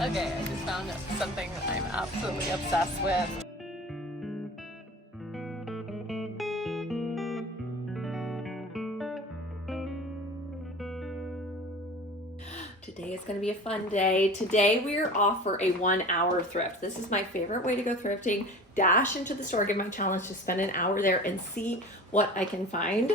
Okay, I just found something that I'm absolutely obsessed with. Today is going to be a fun day. Today we are off for a 1-hour thrift. This is my favorite way to go thrifting. Dash into the store, give my challenge to spend an hour there and see what I can find.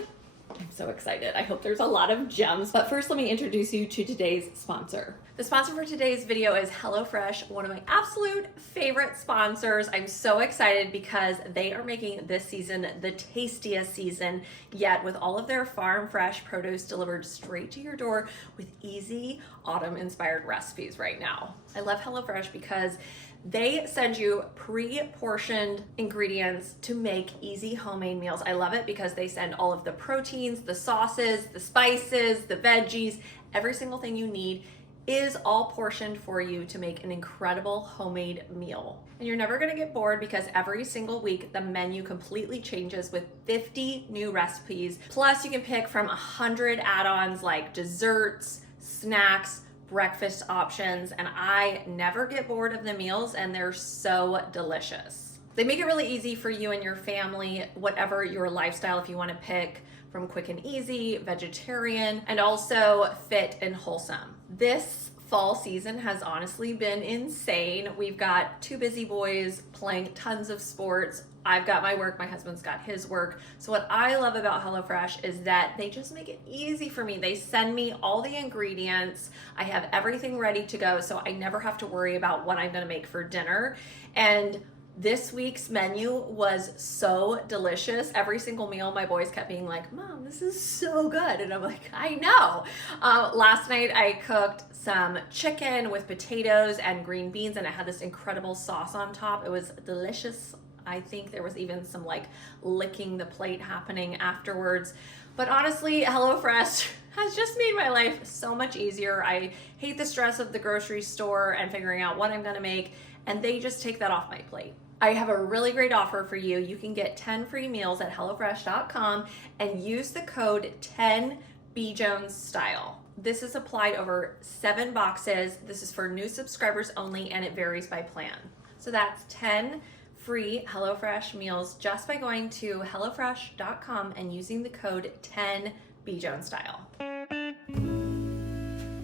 I'm so excited. I hope there's a lot of gems. But first, let me introduce you to today's sponsor. The sponsor for today's video is HelloFresh, one of my absolute favorite sponsors. I'm so excited because they are making this season the tastiest season yet, with all of their farm fresh produce delivered straight to your door with easy autumn-inspired recipes right now. I love HelloFresh because they send you pre-portioned ingredients to make easy homemade meals. I love it because they send all of the proteins, the sauces, the spices, the veggies, every single thing you need is all portioned for you to make an incredible homemade meal. And you're never gonna get bored because every single week the menu completely changes with 50 new recipes. Plus you can pick from 100 add-ons like desserts, snacks, breakfast options, and I never get bored of the meals, and they're so delicious. They make it really easy for you and your family, whatever your lifestyle, if you want to pick from quick and easy, vegetarian, and also fit and wholesome. This fall season has honestly been insane. We've got two busy boys playing tons of sports. I've got my work, my husband's got his work. So what I love about HelloFresh is that they just make it easy for me. They send me all the ingredients. I have everything ready to go, so I never have to worry about what I'm gonna make for dinner. And this week's menu was so delicious. Every single meal, my boys kept being like, Mom, this is so good. And I'm like, I know. Last night I cooked some chicken with potatoes and green beans, and it had this incredible sauce on top. It was delicious. I think there was even some like licking the plate happening afterwards. But honestly, HelloFresh has just made my life so much easier. I hate the stress of the grocery store and figuring out what I'm gonna make, and they just take that off my plate. I have a really great offer for you. You can get 10 free meals at HelloFresh.com and use the code 10BJONESSTYLE. This is applied over 7 boxes. This is for new subscribers only, and it varies by plan. So that's 10 free HelloFresh meals just by going to HelloFresh.com and using the code 10BJONESSTYLE.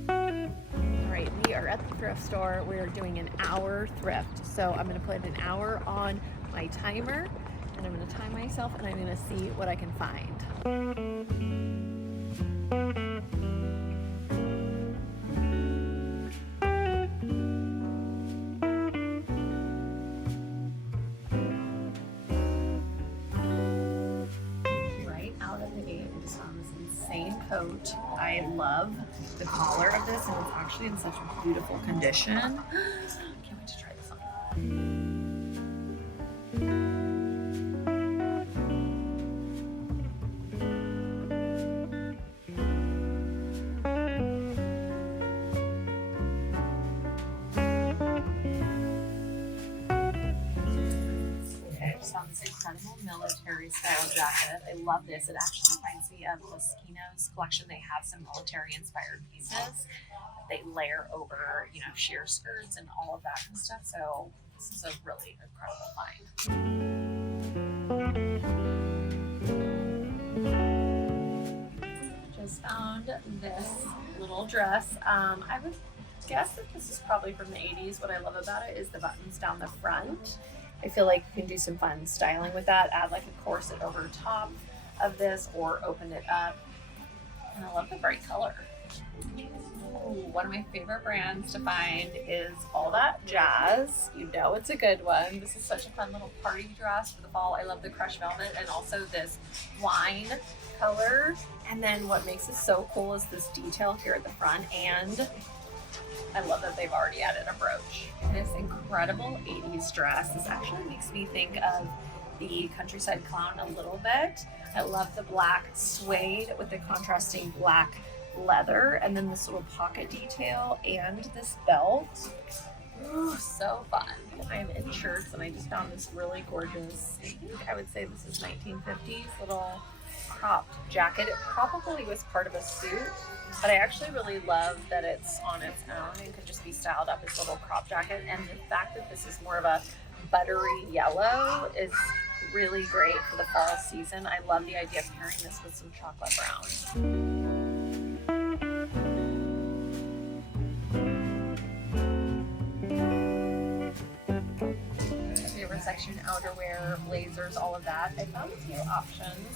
All right, we are at the thrift store. We're doing an hour thrift. So I'm gonna put an hour on my timer, and I'm gonna time myself, and I'm gonna see what I can find. Coat. I love the collar of this, and it's actually in such beautiful condition. Can't wait to try this on. Okay, I just found this incredible military style jacket. I love this. It actually reminds me of Moschino's collection. They have some military inspired pieces. They layer over, you know, sheer skirts and all of that kind of stuff. So this is a really incredible find. Just found this little dress. I would guess that this is probably from the 80s. What I love about it is the buttons down the front. I feel like you can do some fun styling with that. Add like a corset over top of this or open it up. And I love the bright color. Ooh, one of my favorite brands to find is All That Jazz. You know it's a good one. This is such a fun little party dress for the fall. I love the crushed velvet and also this wine color. And then what makes it so cool is this detail here at the front, and I love that they've already added a brooch. This incredible 80s dress. This actually makes me think of the Countryside Clown a little bit. I love the black suede with the contrasting black leather, and then this little pocket detail and this belt. Ooh, so fun. I am in shirts, and I just found this really gorgeous, I think I would say this is 1950s little cropped jacket. It probably was part of a suit, but I actually really love that it's on its own and could just be styled up as a little crop jacket. And the fact that this is more of a buttery yellow is really great for the fall season. I love the idea of pairing this with some chocolate brown. Section, outerwear, blazers, all of that. I found a few options.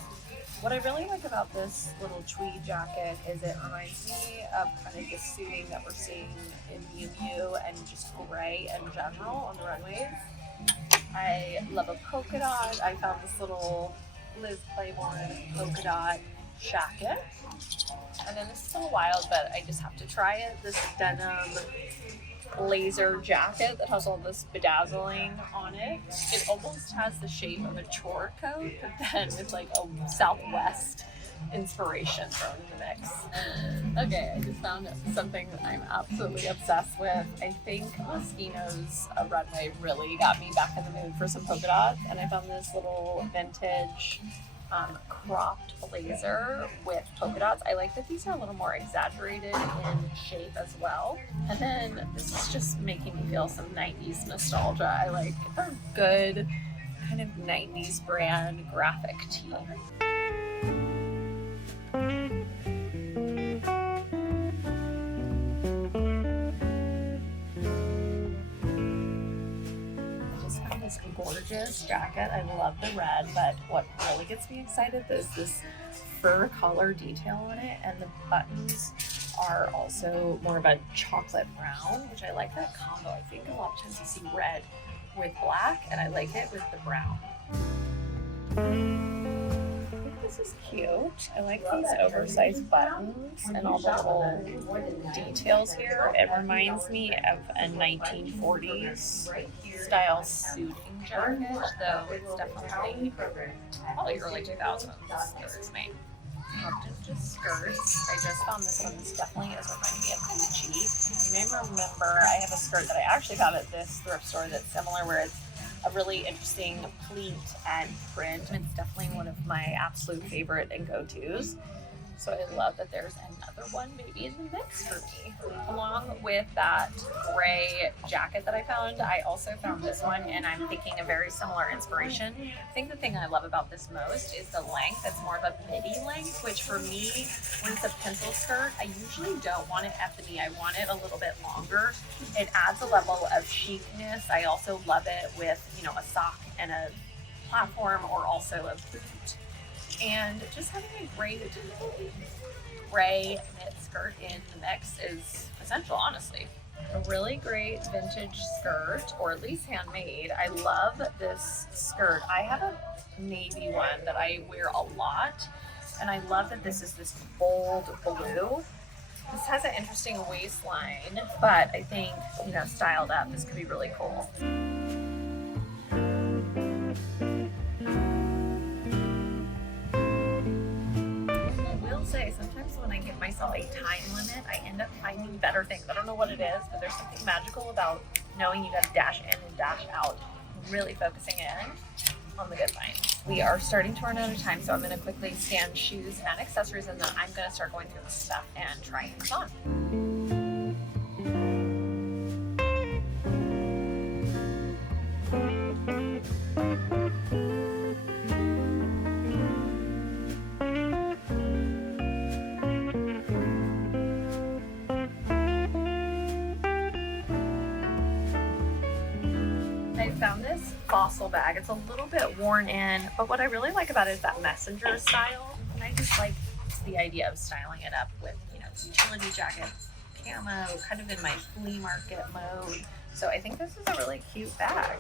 What I really like about this little tweed jacket is it reminds me of kind of the suiting that we're seeing in Miu Miu and just gray in general on the runways. I love a polka dot. I found this little Liz Claiborne polka dot jacket. And then this is a little wild, but I just have to try it. This denim blazer jacket that has all this bedazzling on it. It almost has the shape of a chore coat, but then it's like a Southwest inspiration thrown in the mix. Okay, I just found something that I'm absolutely obsessed with. I think Moschino's runway really got me back in the mood for some polka dots, and I found this little vintage cropped blazer with polka dots. I like that these are a little more exaggerated in shape as well. And then this is just making me feel some 90s nostalgia. I like a good kind of 90s brand graphic tee. Gorgeous jacket. I love the red, but what really gets me excited is this fur color detail on it, and the buttons are also more of a chocolate brown, which I like that combo. I think a lot of times you see red with black, and I like it with the brown. I think this is cute. I like these oversized buttons and all the little details here. It reminds me of a 1940s style suiting jacket, though it's definitely probably early 2000s this is made. Just skirts. I just found this one. This definitely is reminding me of Gucci. You may remember I have a skirt that I actually found at this thrift store that's similar, where it's a really interesting pleat and print. It's definitely one of my absolute favorite and go-tos. So I love that there's another one maybe in the mix for me. Along with that gray jacket that I found, I also found this one, and I'm thinking a very similar inspiration. I think the thing I love about this most is the length. It's more of a midi length, which for me, when it's a pencil skirt, I usually don't want it at the knee. I want it a little bit longer. It adds a level of chicness. I also love it with, a sock and a platform, or also a boot. And just having a great gray knit skirt in the mix is essential, honestly. A really great vintage skirt, or at least handmade. I love this skirt. I have a navy one that I wear a lot, and I love that this is this bold blue. This has an interesting waistline, but I think, styled up, this could be really cool. Say sometimes when I give myself a time limit, I end up finding better things. I don't know what it is, but there's something magical about knowing you got to dash in and dash out, really focusing in on the good finds. We are starting to run out of time, so I'm going to quickly scan shoes and accessories, and then I'm going to start going through the stuff and trying things on. Found this fossil bag. It's a little bit worn in, but what I really like about it is that messenger style, and I just like the idea of styling it up with, utility jacket, camo, kind of in my flea market mode. So I think this is a really cute bag.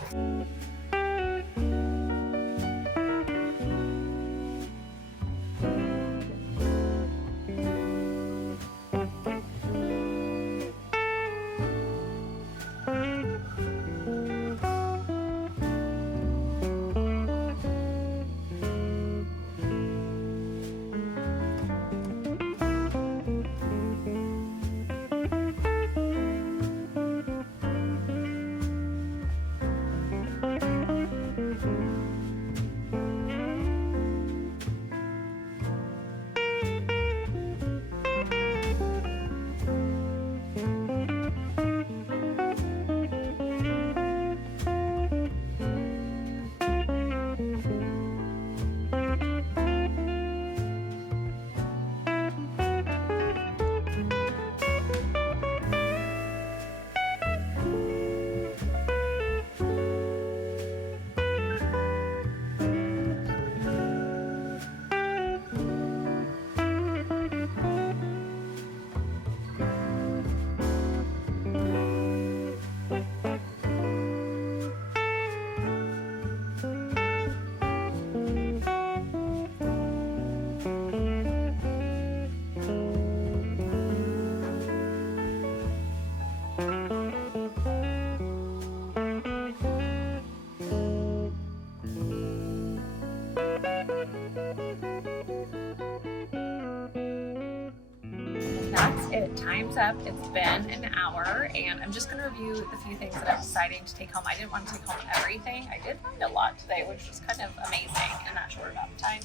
That's it. Time's up. It's been an hour, and I'm just going to review the few things that I'm deciding to take home. I didn't want to take home everything. I did find a lot today, which was kind of amazing in that short amount of time.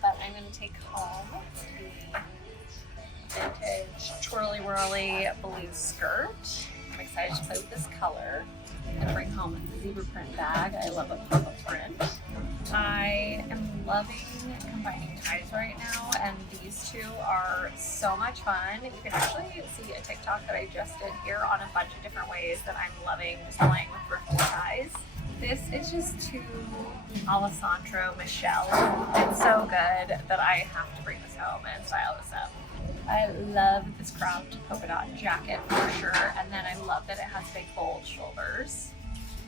But I'm going to take home the vintage twirly whirly blue skirt. I'm excited to play with this color. I'm going to bring home a zebra print bag. I love a purple print. I am loving combining ties right now, and these two are so much fun. You can actually see a TikTok that I just did here on a bunch of different ways that I'm loving just playing with thrifted ties. This is just too Alessandro Michelle. It's so good that I have to bring this home and style this up. I love this cropped polka dot jacket for sure, and then I love that it has big bold shoulders.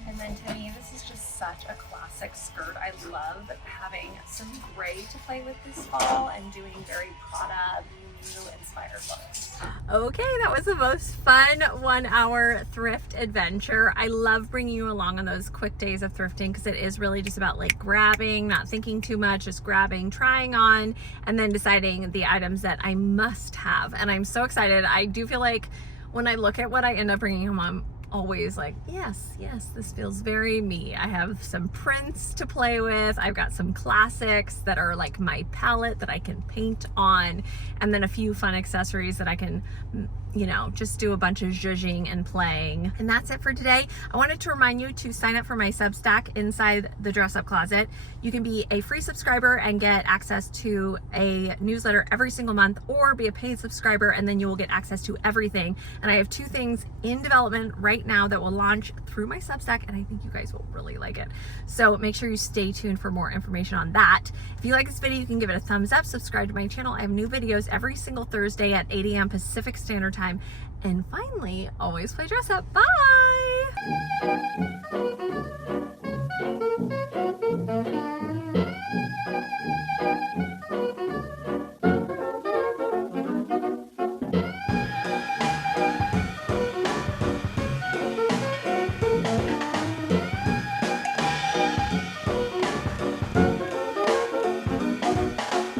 And then to me, this is just such a classic skirt. I love having some gray to play with this fall and doing very Prada blue inspired looks. Okay, that was the most fun 1 hour thrift adventure. I love bringing you along on those quick days of thrifting because it is really just about like grabbing, not thinking too much, just grabbing, trying on, and then deciding the items that I must have. And I'm so excited. I do feel like when I look at what I end up bringing home, I'm always like, yes, this feels very me. I have some prints to play with. I've got some classics that are like my palette that I can paint on, and then a few fun accessories that I can, you know, just do a bunch of zhuzhing and playing. And that's it for today. I wanted to remind you to sign up for my Substack Inside the Dress Up Closet. You can be a free subscriber and get access to a newsletter every single month, or be a paid subscriber and then you will get access to everything. And I have 2 things in development right now that will launch through my Substack, and I think you guys will really like it. So make sure you stay tuned for more information on that. If you like this video, you can give it a thumbs up, subscribe to my channel. I have new videos every single Thursday at 8 a.m. Pacific Standard Time. And finally, always play dress up. Bye!